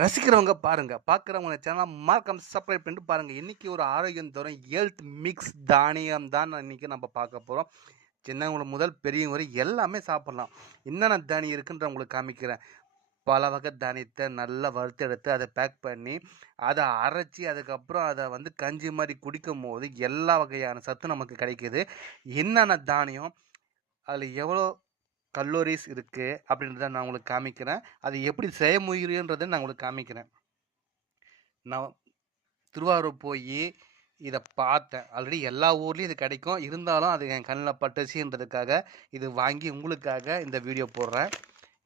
ரசிக்கிறவங்க பாருங்க. பார்க்குறவங்க சேனல் மறக்காம சப்ஸ்கிரைப் பண்ணிட்டு பாருங்க. இன்னைக்கு ஒரு ஆரோக்கியம் தரும் ஹெல்த் மிக்ஸ் தானியம் தான் இன்னைக்கு நம்ம பார்க்க போறோம். சின்னவங்க முதல் பெரியவங்க வரை எல்லாமே சாப்பிடலாம். என்னென்ன தானியம் இருக்குன்ற உங்களுக்கு காமிக்கிறேன். பல வகை தானியத்தை நல்லா வறுத்தெடுத்து அதை பேக் பண்ணி அதை அரைச்சி அதுக்கப்புறம் அதை வந்து கஞ்சி மாதிரி குடிக்கும் போது எல்லா வகையான சத்தும் நமக்கு கிடைக்குது. என்னென்ன தானியம், அதில் எவ்வளோ கல்லோரிஸ் இருக்குது அப்படின்றத நான் உங்களுக்கு காமிக்கிறேன். அது எப்படி செய்ய முடியுன்றதை நான் உங்களுக்கு காமிக்கிறேன். நான் திருவாரூர் போய் இதை பார்த்தேன். ஆல்ரெடி எல்லா ஊர்லேயும் இது கிடைக்கும். இருந்தாலும் அது என் கண்ணில் பட்டுச்சுன்றதுக்காக இது வாங்கி உங்களுக்காக இந்த வீடியோ போடுறேன்.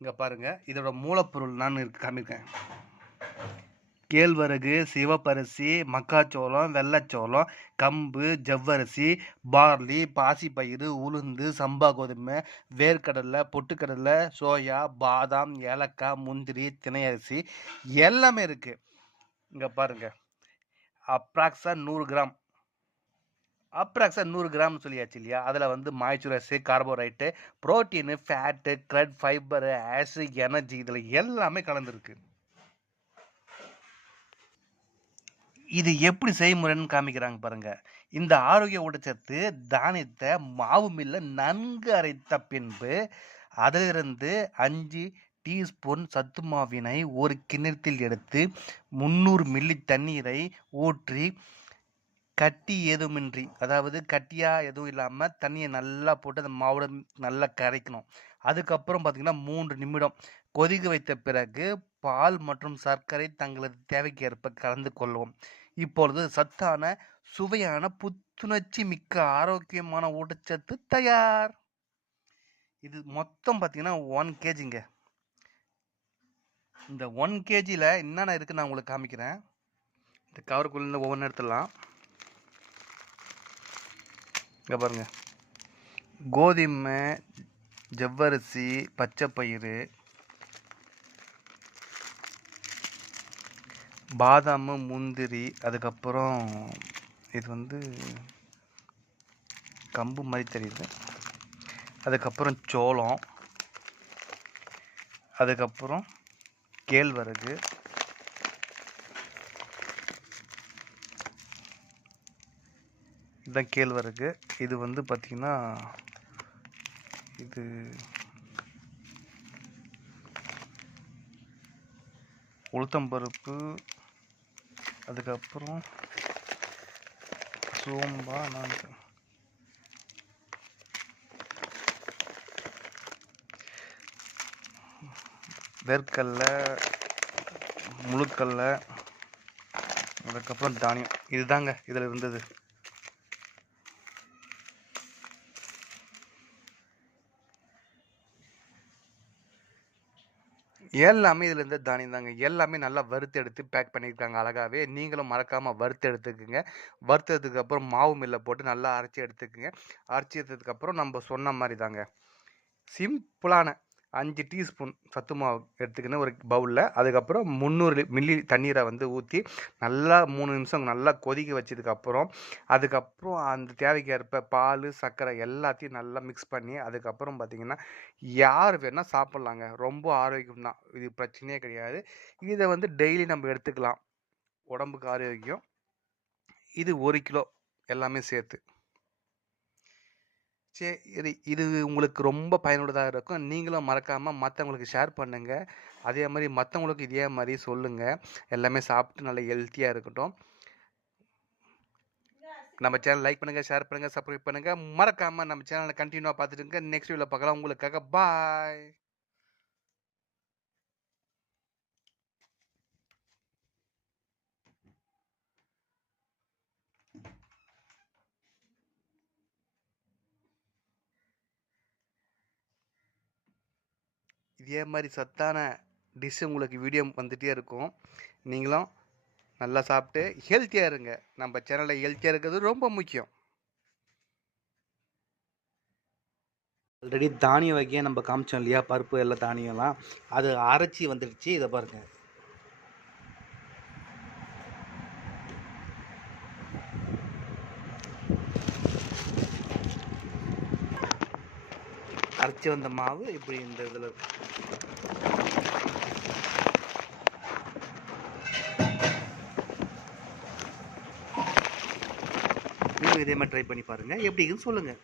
இங்கே பாருங்கள், இதோட மூலப்பொருள் நான் காமிக்கிறேன். கேழ்வரகு, சிவப்பரிசி, மக்காச்சோளம், வெள்ளைச்சோளம், கம்பு, ஜவ்வரிசி, பார்லி, பாசிப்பயிறு, உளுந்து, சம்பா கோதுமை, வேர்க்கடலை, பொட்டுக்கடலை, சோயா, பாதாம், ஏலக்காய், முந்திரி, திணையரிசி எல்லாமே இருக்குது. இங்கே பாருங்கள், அப்ராக்ஸா 100 கிராம். அப்ராக்ஸா 100 கிராம் சொல்லியாச்சு இல்லையா? அதில் வந்து மாய்ச்சுரஸு, கார்போஹைட்ரேட்டு, ப்ரோட்டீனு, ஃபேட்டு, க்ரட், ஃபைபரு, ஆசிட், எனர்ஜி இதில் எல்லாமே கலந்துருக்கு. இது எப்படி செய்முறைன்னு காமிக்கிறாங்க பாருங்க. இந்த ஆரோக்கிய ஊட்டச்சத்து தானியத்தை மாவு மில்ல நன்கு அரைத்த பின்பு அதிலிருந்து 5 டீஸ்பூன் சத்து மாவினை ஒரு கிண்ணத்தில் எடுத்து 300 மில்லி தண்ணீரை ஊற்றி கட்டி ஏதுமின்றி, அதாவது கட்டியாக எதுவும் இல்லாமல் தண்ணியை நல்லா போட்டு அந்த மாவோட நல்லா கரைக்கணும். அதுக்கப்புறம் பார்த்திங்கன்னா 3 நிமிடம் கொதிக்க வைத்த பிறகு பால் மற்றும் சர்க்கரை தங்களது தேவைக்கு ஏற்ப கலந்து கொள்வோம். இப்பொழுது சத்தான, சுவையான, புத்துணர்ச்சி மிக்க ஆரோக்கியமான ஊட்டச்சத்து தயார். இது மொத்தம் பார்த்தீங்கன்னா 1 கேஜிங்க. இந்த 1 கேஜியில் என்னென்ன இருக்குன்னு நான் உங்களுக்கு காமிக்கிறேன். இந்த கவருக்குள்ள ஒவ்வொன்று எடுத்துடலாம். இங்கே பாருங்கள், கோதுமை, ஜவ்வரிசி, பச்சைப்பயிறு, பாதாம், முந்திரி, அதுக்கப்புறம் இது வந்து கம்பு மாதிரி தெரியுது, அதுக்கப்புறம் சோளம், அதுக்கப்புறம் கேழ்வரகு, இதுதான் கேழ்வரகு. இது வந்து பார்த்திங்கன்னா இது உளுத்தம்பருப்பு, அதுக்கப்புறம் சோம்பா, வேர்க்கடலை, முழுக்கடலை, அதுக்கப்புறம் தானியம். இதுதாங்க இதில் இருந்தது. எல்லாமே இதில் இருந்த தானியம் தாங்க. எல்லாமே நல்லா வறுத்து எடுத்து பேக் பண்ணியிருக்காங்க அழகாகவே. நீங்களும் மறக்காமல் வறுத்து எடுத்துக்குங்க. வறுத்ததுக்கப்புறம் மாவு மில்ல போட்டு நல்லா அரைச்சி எடுத்துக்குங்க. அரைச்சி எடுத்ததுக்கப்புறம் நம்ம சொன்ன மாதிரி தாங்க சிம்பிளான 5 டீஸ்பூன் சத்து மாவு எடுத்துக்கின்னு ஒரு பவுலில், அதுக்கப்புறம் 300 மில்லி தண்ணீரை வந்து ஊற்றி நல்லா 3 நிமிஷம் நல்லா கொதிக்க வச்சதுக்கப்புறம் அதுக்கப்புறம் அந்த தேவைக்கு ஏற்ப பால், சர்க்கரை எல்லாத்தையும் நல்லா மிக்ஸ் பண்ணி அதுக்கப்புறம் பார்த்திங்கன்னா யார் வேணால் சாப்பிட்லாங்க. ரொம்ப ஆரோக்கியம் தான், இது பிரச்சனையே கிடையாது. இதை வந்து டெய்லி நம்ம எடுத்துக்கலாம், உடம்புக்கு ஆரோக்கியம். இது 1 கிலோ எல்லாமே சேர்த்து. சரி, இது உங்களுக்கு ரொம்ப பயனுள்ளதாக இருக்கும். நீங்களும் மறக்காமல் மற்றவங்களுக்கு ஷேர் பண்ணுங்கள். அதே மாதிரி மற்றவங்களுக்கு இதே மாதிரி சொல்லுங்கள். எல்லாமே சாப்பிட்டு நல்லா ஹெல்த்தியாக இருக்கட்டும். நம்ம சேனல் லைக் பண்ணுங்கள், ஷேர் பண்ணுங்கள், சப்ஸ்கிரைப் பண்ணுங்கள். மறக்காமல் நம்ம சேனலை கண்டினியூவாக பார்த்துட்டுங்க. நெக்ஸ்ட் வீடியோவில் பார்க்கலாம். உங்களுக்காக பாய். இதே மாதிரி சத்தான டிஷ் உங்களுக்கு வீடியோ வந்துகிட்டே இருக்கும். நீங்களும் நல்லா சாப்பிட்டு ஹெல்த்தியாக இருங்க. நம்ம சேனலில் ஹெல்த்தியாக இருக்கிறது ரொம்ப முக்கியம். ஆல்ரெடி தானிய வகையை நம்ம காமிச்சோம் இல்லையா, பருப்பு எல்லாம் தானியம்லாம், அது அரைச்சி வந்துடுச்சு. இதை பாருங்கள், அரைச்சி வந்த மாவு இப்படி இந்த இதில் நீங்களும் இதே மாதிரி ட்ரை பண்ணி பாருங்கள், எப்படின்னு சொல்லுங்கள்.